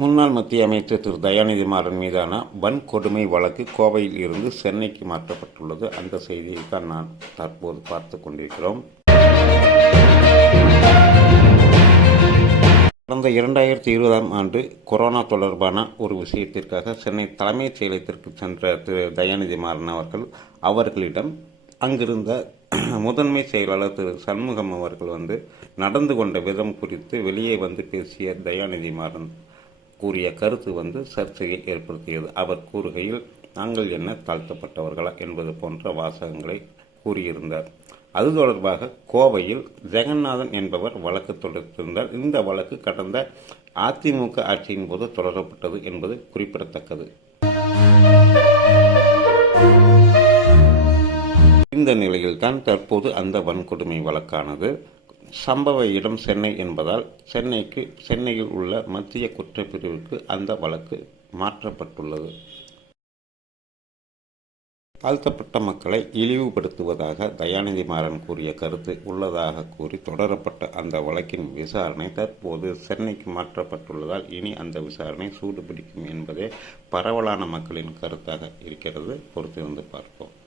முன்னாள் மத்திய அமைச்சர் திரு தயாநிதி மாறன் மீதான வன்கொடுமை வழக்கு கோவையில் இருந்து சென்னைக்கு மாற்றப்பட்டுள்ளது. அந்த செய்தியை தான் நான் தற்போது பார்த்து கொண்டிருக்கிறோம். கடந்த 2020ஆம் ஆண்டு கொரோனா தொடர்பான ஒரு விஷயத்திற்காக சென்னை தலைமைச் செயலகத்திற்கு சென்ற திரு தயாநிதி மாறன் அவர்களிடம் அங்கிருந்த முதன்மை செயலாளர் திரு சண்முகம் அவர்கள் நடந்து கொண்ட விதம் குறித்து வெளியே பேசிய தயாநிதி மாறன் கூறிய கருத்து சர்ச்சையை ஏற்படுத்தியது. அவர் கூறுகையில், நாங்கள் என்ன தாழ்த்தப்பட்டவர்களா என்பது போன்ற வாசகங்களை கூறியிருந்தார். அது தொடர்பாக கோவையில் ஜெகநாதன் என்பவர் வழக்கு தொடர்ந்திருந்தார். இந்த வழக்கு கடந்த அதிமுக ஆட்சியின் போது தொடரப்பட்டது என்பது குறிப்பிடத்தக்கது. இந்த நிலையில்தான் தற்போது அந்த வன்கொடுமை வழக்கானது சம்பவ இடம் சென்னை என்பதால் சென்னையில் உள்ள மத்திய குற்றப்பிரிவுக்கு அந்த வழக்கு மாற்றப்பட்டுள்ளது. தாழ்த்தப்பட்ட மக்களை இழிவுபடுத்துவதாக தயாநிதி மாறன் கூறிய கருத்து உள்ளதாக கூறி தொடரப்பட்ட அந்த வழக்கின் விசாரணை தற்போது சென்னைக்கு மாற்றப்பட்டுள்ளதால் இனி அந்த விசாரணை சூடுபிடிக்கும் என்பதே பரவலான மக்களின் கருத்தாக இருக்கிறது. பொறுத்திருந்து பார்ப்போம்.